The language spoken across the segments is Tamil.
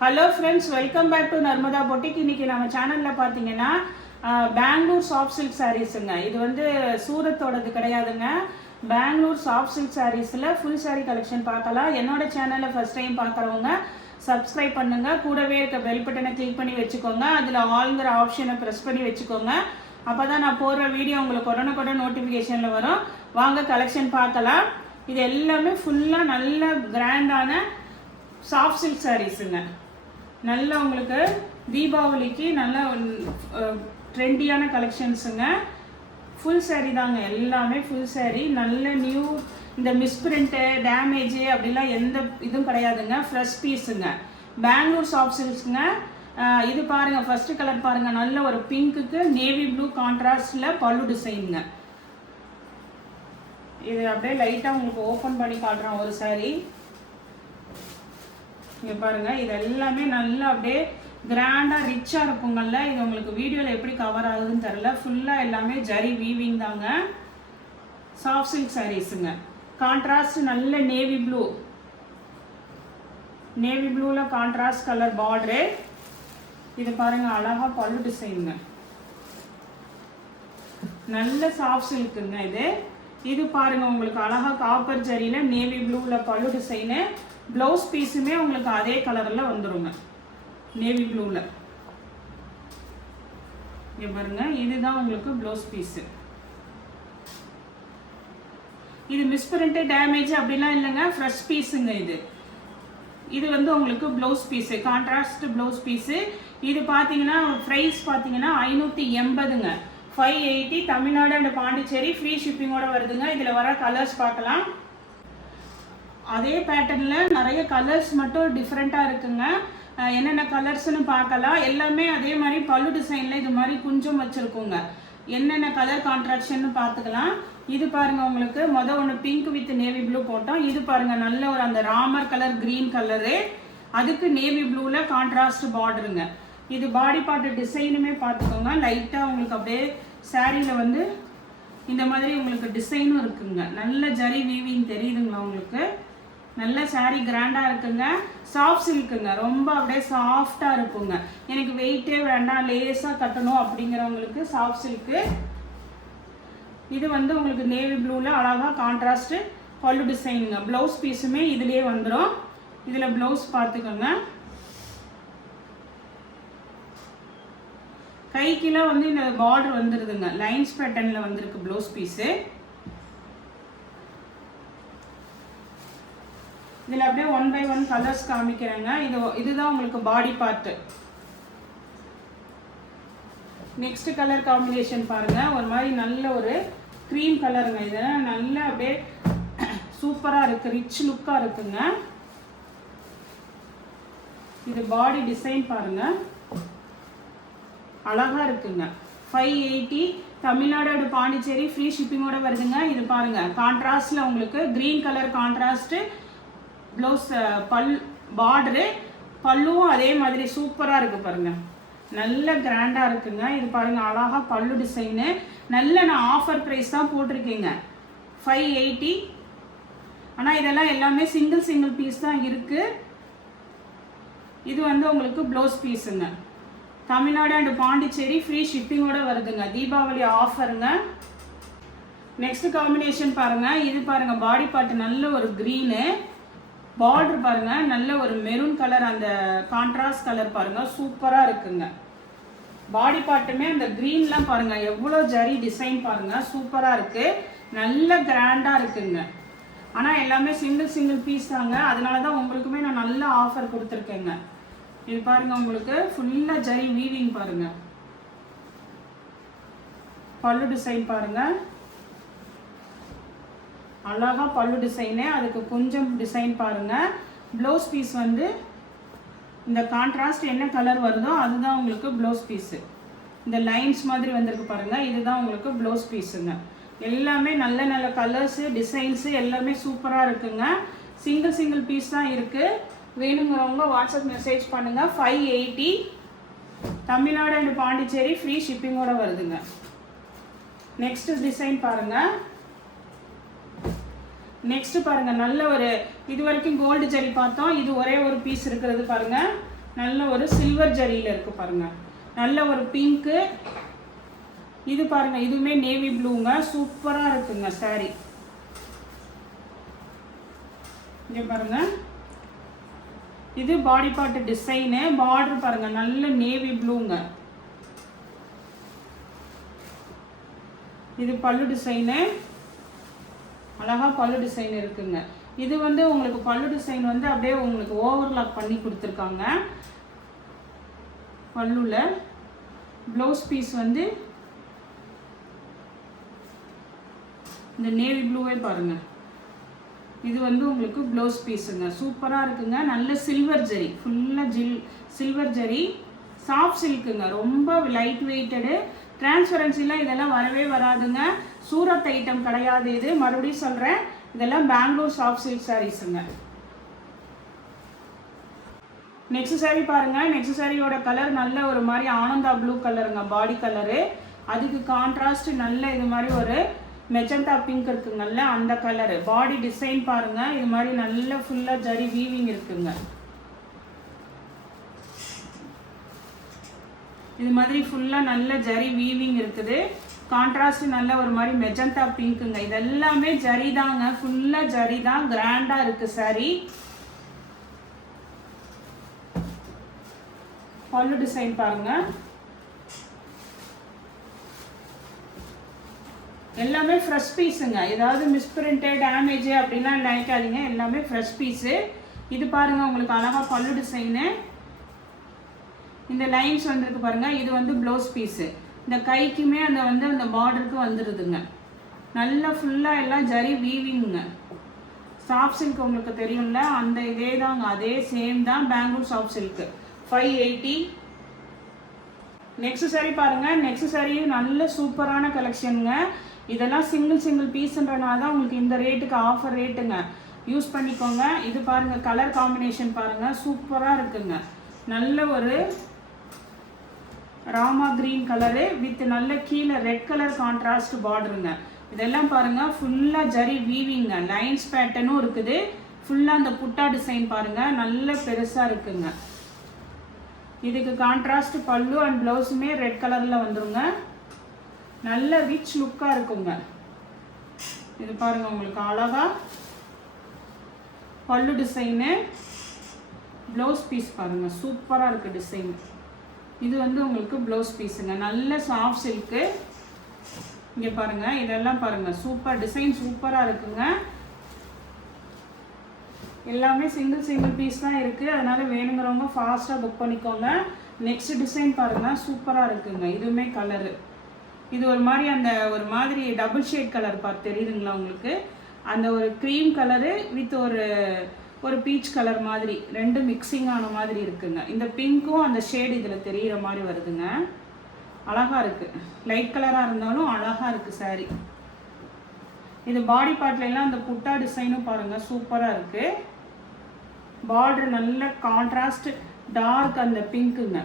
Hello friends, welcome back to Narmada boutique. இன்னைக்கு நம்ம சேனலில் பார்த்தீங்கன்னா பெங்களூர் சாஃப்ட் சில்க் சாரீஸுங்க. இது வந்து சூரத்தோடது கிடையாதுங்க. பெங்களூர் சாஃப்ட் சில்க் சாரீஸில் ஃபுல் சாரீ கலெக்ஷன் பார்க்கலாம். என்னோட சேனலை ஃபர்ஸ்ட் டைம் பார்க்குறவங்க சப்ஸ்கிரைப் பண்ணுங்க. கூடவே இருக்க பெல் பட்டனை கிளிக் பண்ணி வச்சுக்கோங்க. அதில் ஆல்ங்கிற ஆப்ஷனை ப்ரெஸ் பண்ணி வச்சுக்கோங்க. அப்போ தான் நான் போடுற வீடியோ உங்களுக்கு உடனுக்குடன் நோட்டிஃபிகேஷனில் வரும். வாங்க கலெக்ஷன் பார்க்கலாம். இது எல்லாமே ஃபுல்லாக நல்ல கிராண்டான சாஃப்ட் சில்க் சாரீஸுங்க. நல்ல உங்களுக்கு தீபாவளிக்கு நல்ல ட்ரெண்டியான கலெக்ஷன்ஸுங்க. ஃபுல் சாரீ தாங்க, எல்லாமே ஃபுல் சாரீ. நல்ல நியூ, இந்த மிஸ்பிரிண்ட்டு டேமேஜு அப்படிலாம் எந்த இதுவும் கிடையாதுங்க. ஃப்ரெஷ் பீஸுங்க. பெங்களூர் சாஃப்ட் சில்க்ஸுங்க. இது பாருங்கள், ஃபஸ்ட்டு கலர் பாருங்கள். நல்ல ஒரு பிங்க்குக்கு நேவி ப்ளூ கான்ட்ராஸ்டில் பல்லு டிசைனுங்க. இது அப்படியே லைட்டாக உங்களுக்கு ஓப்பன் பண்ணி காட்டுறோம் ஒரு சாரீ. இங்கே பாருங்கள், இது எல்லாமே நல்லா அப்படியே கிராண்டாக ரிச்சாக இருக்குங்கள்ல. இது உங்களுக்கு வீடியோவில் எப்படி கவர் ஆகுதுன்னு தெரில. ஃபுல்லாக எல்லாமே ஜரி வீவிங் தாங்க. சாஃப்ட் சில்க் சாரீஸுங்க. கான்ட்ராஸ்ட் நல்ல நேவி ப்ளூ, நேவி ப்ளூவில் கான்ட்ராஸ்ட் கலர் பார்டரு. இது பாருங்கள், அழகாக பல்லு டிசைனுங்க. நல்ல சாஃப்ட் சில்க்குங்க இது. இது பாருங்கள், உங்களுக்கு அழகாக காப்பர் ஜரியில் நேவி ப்ளூவில் பல்லு டிசைனு. ப்ளவுஸ் பீஸுமே உங்களுக்கு அதே கலரில் வந்துடுங்க, நேவி ப்ளூவில். இங்கே பாருங்க, இதுதான் உங்களுக்கு ப்ளவுஸ் பீஸு. இது மிஸ்பிரிண்ட்டு டேமேஜ் அப்படிலாம் இல்லைங்க, ஃப்ரெஷ் பீஸுங்க இது. இது வந்து உங்களுக்கு blouse piece, contrast blouse piece. இது பார்த்தீங்கன்னா ப்ரைஸ் பார்த்தீங்கன்னா 580ங்க. 580 தமிழ்நாடு அண்ட் பாண்டிச்சேரி ஃப்ரீ ஷிப்பிங்கோட வருதுங்க. இதில் வர கலர்ஸ் பார்க்கலாம். அதே பேட்டர்னில் நிறைய கலர்ஸ் மட்டும் டிஃப்ரெண்ட்டாக இருக்குங்க. என்னென்ன கலர்ஸ்னு பார்க்கலாம். எல்லாமே அதே மாதிரி பல்லு டிசைனில் இது மாதிரி குஞ்சம் வச்சுருக்கோங்க. என்னென்ன கலர் கான்ட்ராக்ஷன்னு பார்த்துக்கலாம். இது பாருங்கள், உங்களுக்கு ஒன்று பிங்க் வித் நேவி ப்ளூ போட்டோம். இது பாருங்கள், நல்ல ஒரு அந்த ராமர் கலர் க்ரீன் கலரு, அதுக்கு நேவி ப்ளூவில் கான்ட்ராஸ்ட் பார்டருங்க. இது பாடி பார்ட் டிசைனுமே பார்த்துக்கோங்க. லைட்டாக உங்களுக்கு அப்படியே சாரியில் வந்து இந்த மாதிரி உங்களுக்கு டிசைனும் இருக்குங்க. நல்ல ஜரி வீவிங் தெரியுதுங்களா உங்களுக்கு. நல்ல சாரீ கிராண்டாக இருக்குங்க. சாஃப்ட் சில்க்குங்க, ரொம்ப அப்படியே சாஃப்டாக இருக்குங்க. எனக்கு வெயிட்டே வேண்டாம், லேஸாக கட்டணும் அப்படிங்கிறவங்களுக்கு சாஃப்ட் சில்க்கு. இது வந்து உங்களுக்கு நேவி ப்ளூவில் அழகாக கான்ட்ராஸ்ட்டு பல்லு டிசைனுங்க. ப்ளவுஸ் பீஸுமே இதுலேயே வந்துடும். இதில் ப்ளவுஸ் பார்த்துக்கோங்க. கைக்கெல்லாம் வந்து இந்த பார்டர் வந்துடுதுங்க, லைன்ஸ் பேட்டர்னில் வந்திருக்கு ப்ளவுஸ் பீஸு. இதில் அப்படியே 1 by 1 கலர்ஸ் காமிக்கிறேங்க. இதுதான் உங்களுக்கு பாடி பார்ட்டு. நெக்ஸ்ட் கலர் காம்பினேஷன் பாருங்கள். ஒரு மாதிரி நல்ல ஒரு க்ரீம் கலருங்க. இது நல்ல அப்படியே சூப்பராக இருக்குது, ரிச் லுக்காக இருக்குங்க. இது பாடி டிசைன் பாருங்கள், அழகாக இருக்குங்க. 580 தமிழ்நாடு அண்ட் பாண்டிச்சேரி ஃப்ரீ ஷிப்பிங்கோட வருதுங்க. இது பாருங்கள், கான்ட்ராஸ்டில் உங்களுக்கு green colour contrast blouse, border, பல்லுவும் அதே மாதிரி சூப்பராக இருக்குது பாருங்கள். நல்ல கிராண்டாக இருக்குங்க. இது பாருங்கள், அழகாக பல்லு டிசைனு. நல்ல நான் ஆஃபர் ப்ரைஸ் தான் போட்டிருக்கேங்க, 580. ஆனால் இதெல்லாம் எல்லாமே சிங்கிள் பீஸ் தான் இருக்குது. இது வந்து உங்களுக்கு ப்ளவுஸ் பீஸுங்க. தமிழ்நாடு அண்ட் பாண்டிச்சேரி ஃப்ரீ ஷிப்பிங்கோட வருதுங்க. தீபாவளி ஆஃபருங்க. நெக்ஸ்ட் காம்பினேஷன் பாருங்கள். இது பாருங்கள், பாடி பார்ட் நல்ல ஒரு க்ரீனு, பார்டர் பாருங்கள் நல்ல ஒரு மெரூன் கலர், அந்த கான்ட்ராஸ்ட் கலர் பாருங்கள், சூப்பராக இருக்குங்க. பாடி பார்ட்டுமே அந்த க்ரீன்லாம் பாருங்கள், எவ்வளோ ஜரி டிசைன் பாருங்கள், சூப்பராக இருக்குது. நல்ல கிராண்டாக இருக்குங்க. ஆனால் எல்லாமே சிங்கிள் பீஸ் தாங்க. அதனால தான் உங்களுக்குமே நான் நல்ல ஆஃபர் கொடுத்துருக்கேங்க. இது பாருங்கள், உங்களுக்கு ஃபுல்லாக ஜரி வீவிங் பாருங்கள். பல்லு டிசைன் பாருங்கள், அழகாக பல்லு டிசைனு, அதுக்கு கொஞ்சம் டிசைன் பாருங்கள். ப்ளவுஸ் பீஸ் வந்து இந்த கான்ட்ராஸ்ட் என்ன கலர் வருதோ அதுதான் உங்களுக்கு ப்ளவுஸ் பீஸு. இந்த லைன்ஸ் மாதிரி வந்திருக்கு பாருங்கள், இதுதான் உங்களுக்கு ப்ளவுஸ் பீஸுங்க. எல்லாமே நல்ல நல்ல கலர்ஸு, டிசைன்ஸு எல்லாமே சூப்பராக இருக்குங்க. சிங்கிள் பீஸ் தான் இருக்குது. வேணுங்கிறவங்க வாட்ஸ்அப் மெசேஜ் பண்ணுங்கள். 580 தமிழ்நாடு அண்ட் பாண்டிச்சேரி ஃப்ரீ ஷிப்பிங்கோட வருதுங்க. நெக்ஸ்ட் டிசைன் பாருங்கள். நெக்ஸ்ட் பாருங்க, நல்ல ஒரு இது வரைக்கும் கோல்டு ஜரி பார்த்தோம். இது ஒரே ஒரு பீஸ் இருக்கிறது பாருங்க. நல்ல ஒரு சில்வர் ஜரியில் இருக்கு பாருங்க. நல்ல ஒரு பிங்க்கு. இது பாருங்க, இதுவுமே நேவி ப்ளூங்க, சூப்பரா இருக்குங்க சாரி. இங்க பாருங்க, இது பாடி பார்ட் டிசைனு. பார்டர் பாருங்க, நல்ல நேவி ப்ளூங்க. இது பல்லு டிசைனு, அழகா பல்லு டிசைன் இருக்குங்க. இது வந்து உங்களுக்கு பல்லு டிசைன் வந்து அப்படியே உங்களுக்கு ஓவர்லாக் பண்ணி கொடுத்துருக்காங்க பல்லுல. ப்ளவுஸ் பீஸ் வந்து இந்த நேவி ப்ளூவே பாருங்க. இது வந்து உங்களுக்கு ப்ளவுஸ் பீஸுங்க, சூப்பராக இருக்குங்க. நல்ல சில்வர் ஜரி, ஃபுல்லாக சில்வர் ஜரி, சாஃப்ட் சில்க்குங்க, ரொம்ப லைட் வெயிட்டடு. டிரான்ஸ்பரன்சிலாம் இதெல்லாம் வரவே வராதுங்க. சூரத் ஐட்டம் கிடையாது இது, மறுபடியும் சொல்கிறேன். இதெல்லாம் பெங்களூர் சாஃப்ட் சில்க் சாரீஸுங்க. நெக்ஸ்ட் சாரீ பாருங்க. நெக்ஸ்ட் சாரியோட கலர் நல்ல ஒரு மாதிரி ஆனந்தா ப்ளூ கலருங்க, பாடி கலரு. அதுக்கு கான்ட்ராஸ்ட் நல்ல இது மாதிரி ஒரு மெஜந்தா பிங்க் இருக்குங்கல்ல, அந்த கலரு. பாடி டிசைன் பாருங்க, இது மாதிரி நல்ல ஃபுல்லாக ஜரி வீவிங் இருக்குங்க. இது மாதிரி ஃபுல்லாக நல்ல ஜரி வீவிங் இருக்குது. கான்ட்ராஸ்ட் நல்ல ஒரு மாதிரி மெஜந்தா பிங்க்குங்க. இதெல்லாமே ஜரி தாங்க, ஃபுல்லாக ஜரி தான். கிராண்டாக இருக்கு சாரி. பல்லு டிசைன் பாருங்க. எல்லாமே ஃப்ரெஷ் பீஸுங்க. ஏதாவது மிஸ்பிரிண்ட் டேமேஜ் அப்படின்லாம் நினைக்காதீங்க, எல்லாமே ஃப்ரெஷ் பீஸு. இது பாருங்க, உங்களுக்கு அழகா பல்லு டிசைனு. இந்த லைன்ஸ் வந்துருக்கு பாருங்க, இது வந்து ப்ளவுஸ் பீஸு. இந்த கைக்குமே அந்த பார்டருக்கு வந்துடுதுங்க. நல்லா ஃபுல்லாக எல்லாம் ஜரி வீவிங்க. சாஃப்ட் சில்க் உங்களுக்கு தெரியும்ல, அந்த இதே தாங்க, அதே சேம் தான் Bangalore soft silk. 580. Next sari பாருங்க. நெக்ஸ்ட் சாரி நல்ல சூப்பரான கலெக்ஷனுங்க. இதெல்லாம் சிங்கிள் பீஸ்ன்றனால தான் உங்களுக்கு இந்த ரேட்டுக்கு ஆஃபர் ரேட்டுங்க. யூஸ் பண்ணிக்கோங்க. இது பாருங்க, கலர் காம்பினேஷன் பாருங்க, சூப்பராக இருக்குங்க. நல்ல ஒரு ராமா கிரீன் கலரு வித் நல்ல கீழே ரெட் கலர் கான்ட்ராஸ்ட் பார்டருங்க. இதெல்லாம் பாருங்க, ஃபுல்லாக ஜரி வீவிங்க. லைன்ஸ் பேட்டர்னும் இருக்குது. ஃபுல்லாக அந்த புட்டா டிசைன் பாருங்க, நல்ல பெருசாக இருக்குங்க. இதுக்கு கான்ட்ராஸ்ட் பல்லு அண்ட் ப்ளவுஸுமே ரெட் கலரில் வந்துருங்க. நல்ல ரிச் லுக்காக இருக்குங்க. இது பாருங்க, உங்களுக்கு அழகா பல்லு டிசைனு, ப்ளவுஸ் பீஸ் பாருங்க, சூப்பராக இருக்குது டிசைன். இது வந்து உங்களுக்கு ப்ளவுஸ் பீஸுங்க, நல்ல சாஃப்ட் சில்க்கு. இங்கே பாருங்க, இதெல்லாம் பாருங்க, சூப்பர் டிசைன், சூப்பராக இருக்குங்க. எல்லாமே சிங்கிள் பீஸ் தான் இருக்குது. அதனால வேணுங்கிறவங்க ஃபாஸ்ட்டாக புக் பண்ணிக்கோங்க. நெக்ஸ்ட் டிசைன் பாருங்கள், சூப்பராக இருக்குங்க. இதுவுமே கலரு, இது ஒரு மாதிரி டபுள் ஷேட் கலர் பார்த்து தெரியுதுங்களா உங்களுக்கு? அந்த ஒரு க்ரீம் கலரு வித் ஒரு பீச் கலர் மாதிரி ரெண்டு மிக்சிங் ஆன மாதிரி இருக்குங்க. இந்த பிங்க்கும் அந்த ஷேடு இதில் தெரிகிற மாதிரி வருதுங்க. அழகாக இருக்குது. லைட் கலராக இருந்தாலும் அழகாக இருக்குது சாரி. இது பாடி பார்ட்லாம் அந்த புட்டா டிசைனும் பாருங்கள், சூப்பராக இருக்குது. பார்டர் நல்ல கான்ட்ராஸ்ட் டார்க் அந்த பிங்க்குங்க.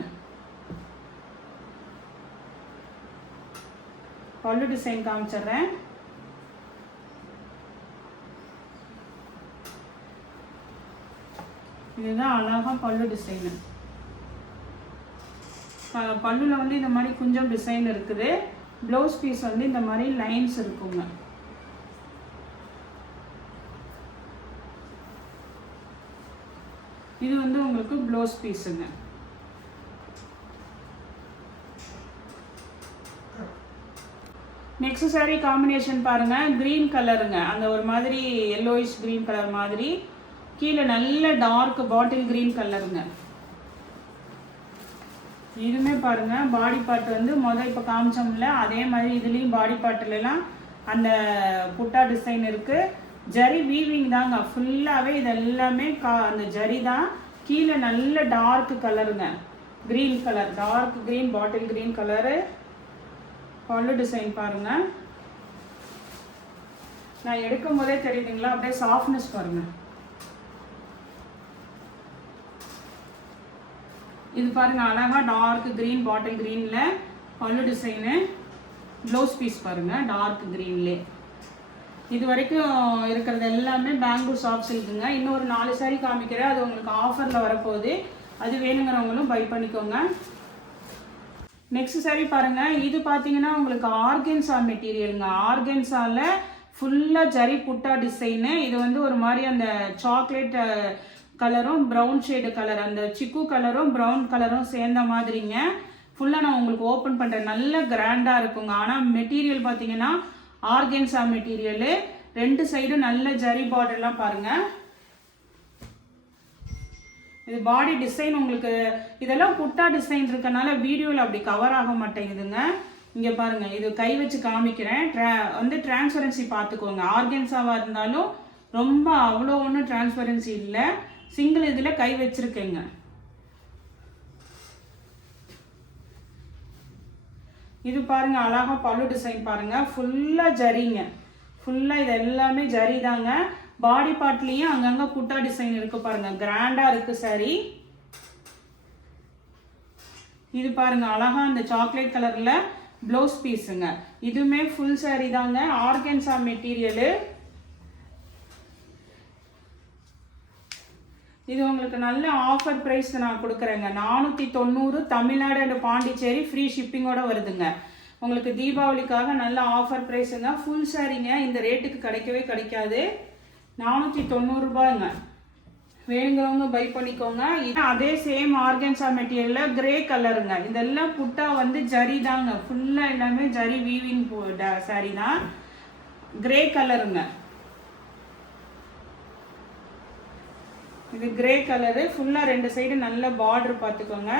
பல்லு டிசைன் காமிச்சிடுறேன். இதுதான் அழகா பல்லு டிசைனு. பல்லுல வந்து இந்த மாதிரி கொஞ்சம் டிசைன் இருக்குது. ப்ளவுஸ் பீஸ் வந்து இந்த மாதிரி லைன்ஸ் இருக்குங்க. இது வந்து உங்களுக்கு ப்ளவுஸ் பீஸுங்க. நெக்ஸ்ட் சாரி காம்பினேஷன் பாருங்க, கிரீன் கலருங்க. அந்த ஒரு மாதிரி எல்லோயிஷ் கிரீன் கலர் மாதிரி, கீழே நல்ல டார்க் பாட்டில் கிரீன் கலருங்க. இதுவுமே பாருங்க, பாடி பார்ட் வந்து இப்போ காமிச்சோம்ல அதே மாதிரி இதுலேயும் பாடி பார்ட்லாம் அந்த புட்டா டிசைன் இருக்கு. ஜரி வீவிங் தாங்க ஃபுல்லாகவே. இது எல்லாமே அந்த ஜரி தான். கீழே நல்ல டார்க் கலருங்க, green colour, dark green bottle green colour. பல்லு டிசைன் பாருங்க, நான் எடுக்கும் போதே தெரியுதுங்களா, அப்படியே சாஃப்ட்னஸ் பாருங்க. இது பாருங்க, அழகா டார்க் கிரீன் பாட்டில் கிரீன்ல பல்லு டிசைனு. ப்ளவுஸ் பீஸ் பாருங்க, டார்க் கிரீன்லே. இது வரைக்கும் இருக்கிறது எல்லாமே பெங்களூர் சாஃப்ட் சில்க்குங்க. இன்னொரு 4 சாரி காமிக்கிறேன், அது உங்களுக்கு ஆஃபரில் வரப்போகுது. அது வேணுங்கிறவங்களும் பை பண்ணிக்கோங்க. நெக்ஸ்ட் சாரி பாருங்க. இது பார்த்தீங்கன்னா உங்களுக்கு ஆர்கன்சா மெட்டீரியலுங்க. ஆர்கன்சால ஃபுல்லாக ஜரி புட்டா டிசைனு. இது வந்து ஒரு மாதிரி அந்த சாக்லேட் கலரும் ப்ரௌன் ஷேடு கலர், அந்த சிக்கு கலரும் ப்ரௌன் கலரும் சேர்ந்த மாதிரிங்க. ஃபுல்லாக நான் உங்களுக்கு ஓப்பன் பண்ணுறேன். நல்ல கிராண்டாக இருக்குங்க. ஆனால் மெட்டீரியல் பார்த்தீங்கன்னா ஆர்கன்சா மெட்டீரியலு. 2 சைடும் நல்ல ஜரி பார்டர்லாம் பாருங்கள். இது பாடி டிசைன் உங்களுக்கு இதெல்லாம் புட்டா டிசைன் இருக்கனால வீடியோவில் அப்படி கவர் ஆக மாட்டேங்குதுங்க. இங்கே பாருங்கள், இது கை வச்சு காமிக்கிறேன். வந்து டிரான்ஸ்பரன்சி பார்த்துக்கோங்க. ஆர்கன்ஸாவாக இருந்தாலும் ரொம்ப அவ்வளோ ஒன்றும் டிரான்ஸ்பரன்சி இல்லை. சிங்கிள் இதில் கை வச்சுருக்கேங்க. இது பாருங்கள், அழகாக பல்லு டிசைன் பாருங்கள். ஃபுல்லாக ஜரிங்க. ஃபுல்லாக இது எல்லாமே ஜரி தாங்க. பாடி பார்ட்லேயும் அங்கங்கே புட்டா டிசைன் இருக்கு பாருங்கள். கிராண்டாக இருக்குது சாரி. இது பாருங்க, அழகாக அந்த சாக்லேட் கலரில் ப்ளவுஸ் பீஸுங்க. இதுவுமே ஃபுல் சாரி தாங்க. Organza material. இது உங்களுக்கு நல்ல ஆஃபர் ப்ரைஸ் நான் கொடுக்குறேங்க. 490 தமிழ்நாடு அண்ட் பாண்டிச்சேரி ஃப்ரீ ஷிப்பிங்கோட வருதுங்க. உங்களுக்கு தீபாவளிக்காக நல்ல ஆஃபர் ப்ரைஸுங்க. ஃபுல் சாரிங்க. இந்த ரேட்டுக்கு கிடைக்கவே கிடைக்காது. 490 ரூபாய்ங்க. வேணுங்கிறவங்க பை பண்ணிக்கோங்க. அதே சேம் ஆர்கன்சா மெட்டீரியலில் கிரே கலருங்க. இதெல்லாம் புட்டா வந்து ஜரி தாங்க. ஃபுல்லாக எல்லாமே ஜரி வீவிங் சாரி தான். கிரே கலருங்க. இது கிரே கலரு. ஃபுல்லாக 2 சைடு நல்ல பார்டர் பார்த்துக்கோங்க.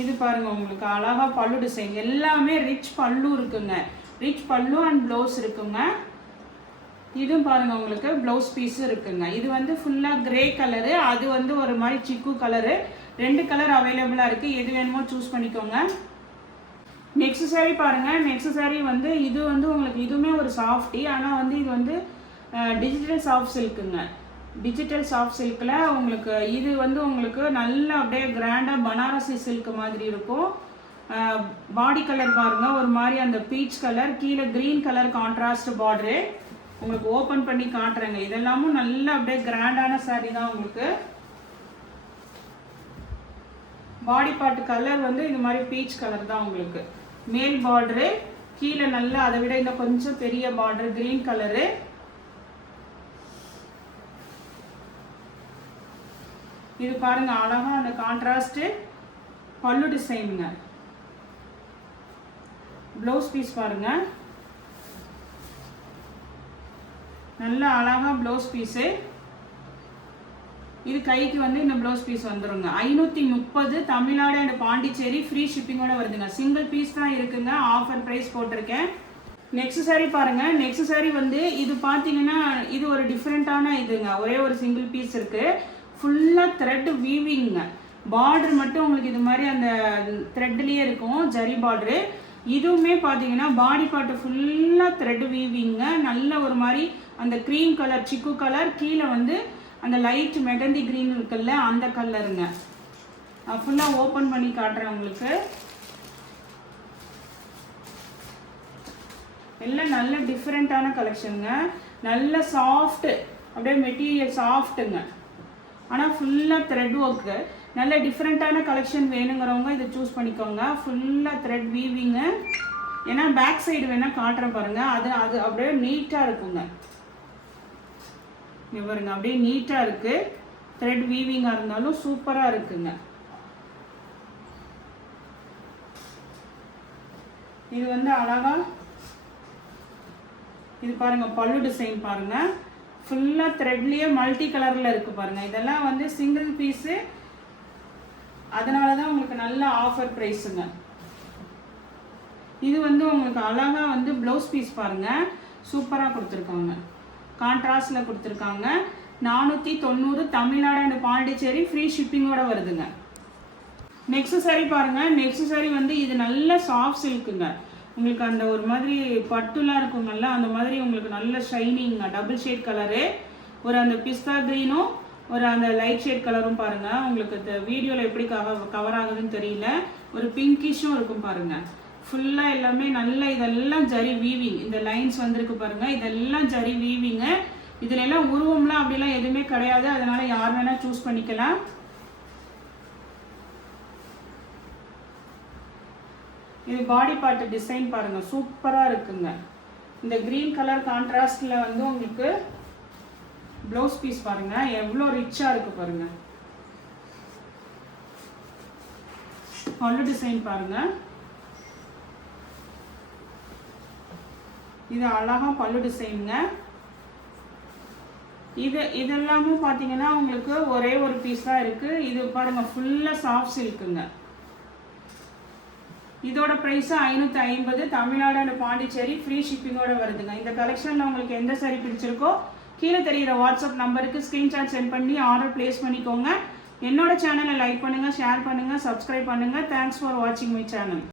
இது பாருங்க, உங்களுக்கு அழகா பல்லு டிசைன். எல்லாமே ரிச் பல்லு இருக்குங்க. ரிச் பல்லு அண்ட் ப்ளவுஸ் இருக்குங்க. இதுவும் பாருங்க, உங்களுக்கு ப்ளவுஸ் பீஸும் இருக்குங்க. இது வந்து ஃபுல்லாக கிரே கலரு. அது வந்து ஒரு மாதிரி சிக்கு கலரு. 2 கலர் அவைலபிளாக இருக்குது. எது வேணுமோ சூஸ் பண்ணிக்கோங்க. நெக்ஸ்ட் சாரி பாருங்க. நெக்ஸ்ட் சாரி வந்து இது வந்து உங்களுக்கு இதுவுமே ஒரு சாஃப்டி. ஆனால் வந்து இது வந்து டிஜிட்டல் சாஃப்ட் சில்க்குங்க. டிஜிட்டல் சாஃப்ட் சில்கில் உங்களுக்கு இது வந்து உங்களுக்கு நல்ல அப்படியே கிராண்டாக பனாரசி சில்க் மாதிரி இருக்கும். பாடி கலர் பாருங்கள், ஒரு மாதிரி அந்த பீச் கலர், கீழே க்ரீன் கலர் கான்ட்ராஸ்ட் பார்டரு. உங்களுக்கு ஓப்பன் பண்ணி காட்டுறேங்க. இதெல்லாமும் நல்ல அப்படியே கிராண்டான சாரி தான். உங்களுக்கு பாடி பார்ட் கலர் வந்து இந்த மாதிரி பீச் கலர் தான். உங்களுக்கு மேல் பார்டரு, கீழே நல்லா அதை விட இன்னும் கொஞ்சம் பெரிய பார்டர் க்ரீன் கலரு. இது பாருங்க, அழகா அந்த கான்ட்ராஸ்ட் பல்லு டிசைனுங்க. ப்ளவுஸ் பீஸ் பாருங்க, நல்ல அழகா ப்ளவுஸ் பீஸு. இது கைக்கு வந்து இந்த ப்ளவுஸ் பீஸ் வந்துருங்க. 530 தமிழ்நாடு அண்ட் பாண்டிச்சேரி ஃப்ரீ ஷிப்பிங்கோட வருதுங்க. சிங்கிள் பீஸ் தான் இருக்குங்க. ஆஃபர் ப்ரைஸ் போட்டிருக்கேன். நெக்ஸ்ட் சாரி பாருங்க. நெக்ஸ்ட் சாரி வந்து இது பார்த்தீங்கன்னா இது ஒரு டிஃப்ரெண்ட்டான இதுங்க. ஒரே ஒரு சிங்கிள் பீஸ் இருக்கு. ஃபுல்லாக த்ரெட் வீவிங்க. பார்டர் மட்டும் உங்களுக்கு இது மாதிரி அந்த த்ரெட்லேயே இருக்கும், ஜரி பார்டரு. இதுவுமே பார்த்தீங்கன்னா பாடி பார்ட்டு ஃபுல்லாக த்ரெட் வீவிங்க. நல்ல ஒரு மாதிரி அந்த க்ரீம் கலர் சிக்கு கலர், கீழே வந்து அந்த லைட் மெகந்தி க்ரீன் இருக்குல்ல அந்த கலருங்க. ஃபுல்லாக ஓப்பன் பண்ணி காட்டுறேன் உங்களுக்கு. எல்லாம் நல்ல டிஃப்ரெண்ட்டான கலெக்ஷனுங்க. நல்ல சாஃப்ட், அப்படியே மெட்டீரியல் சாஃப்ட்டுங்க. ஆனால் ஃபுல்லாக த்ரெட் ஒர்க்கு. நல்ல டிஃப்ரெண்ட்டான கலெக்ஷன் வேணுங்கிறவங்க இதை சூஸ் பண்ணிக்கோங்க. ஃபுல்லாக த்ரெட் வீவிங்கு. ஏன்னா பேக் சைடு வேணால் காட்டுறேன் பாருங்கள். அது அப்படியே நீட்டாக இருக்குங்க. இங்கே பாருங்க, அப்படியே நீட்டாக இருக்குது. த்ரெட் வீவிங்காக இருந்தாலும் சூப்பராக இருக்குங்க. இது வந்து அழகா இது பாருங்கள், பல்லு டிசைன் பாருங்கள். ஃபுல்லாக த்ரெட்லேயே மல்டி கலரில் இருக்குது பாருங்கள். இதெல்லாம் வந்து சிங்கிள் பீஸு. அதனால தான் உங்களுக்கு நல்ல ஆஃபர் ப்ரைஸுங்க. இது வந்து உங்களுக்கு அழகாக வந்து ப்ளவுஸ் பீஸ் பாருங்கள், சூப்பராக கொடுத்துருக்காங்க. கான்ட்ராஸ்டில் கொடுத்துருக்காங்க. 490 தமிழ்நாடு அண்ட் பாண்டிச்சேரி ஃப்ரீ ஷிப்பிங்கோட வருதுங்க. நெக்ஸ்ட் சாரி பாருங்கள். நெக்ஸ்ட் சாரி வந்து இது நல்ல சாஃப்ட் சில்க்குங்க. உங்களுக்கு அந்த ஒரு மாதிரி பட்டுலாம் இருக்குங்கல்ல, அந்த மாதிரி உங்களுக்கு நல்ல ஷைனிங்க. டபுள் ஷேட் கலரு, ஒரு அந்த பிஸ்தா க்ரீனும் ஒரு அந்த லைட் ஷேட் கலரும் பாருங்கள். உங்களுக்கு இந்த வீடியோவில் எப்படி கவர் ஆகுதுன்னு தெரியல. ஒரு பிங்கிஷும் இருக்கும் பாருங்கள். ஃபுல்லாக எல்லாமே நல்ல இதெல்லாம் ஜரி வீவிங். இந்த லைன்ஸ் வந்திருக்கு பாருங்கள், இதெல்லாம் ஜரி வீவிங்க. இதுல எல்லாம் உருவம்லாம் அப்படிலாம் எதுவுமே கிடையாது, அதனால யார் வேணா சூஸ் பண்ணிக்கலாம். இது பாடி பார்ட் டிசைன் பாருங்க, சூப்பரா இருக்குங்க. இந்த கிரீன் கலர் கான்ட்ராஸ்ட்ல வந்து உங்களுக்கு ப்ளவுஸ் பீஸ் பாருங்க எவ்வளோ ரிச்சா இருக்கு பாருங்க. பல்லு டிசைன் பாருங்க, இது அழகா பல்லு டிசைனுங்க. இதெல்லாமும் பார்த்தீங்கன்னா உங்களுக்கு ஒரே ஒரு பீஸ் தான் இருக்கு. இது பாருங்க ஃபுல்லா சாஃப்ட் சில்க்குங்க. இதோட price 550, Tamil Nadu and Pondicherry free ஷிப்பிங்கோட வருதுங்க. இந்த கலெக்ஷனில் உங்களுக்கு எந்த சாரி பிடிச்சிருக்கோ கீழே தெரிகிற வாட்ஸ்அப் நம்பருக்கு ஸ்க்ரீன்ஷாட் சென்ட் பண்ணி ஆர்டர் பிளேஸ் பண்ணிக்கோங்க. என்னோட சேனலை லைக் பண்ணுங்கள், ஷேர் பண்ணுங்கள், சப்ஸ்கிரைப் பண்ணுங்கள். தேங்க்ஸ் ஃபார் வாட்சிங் மை சேனல்.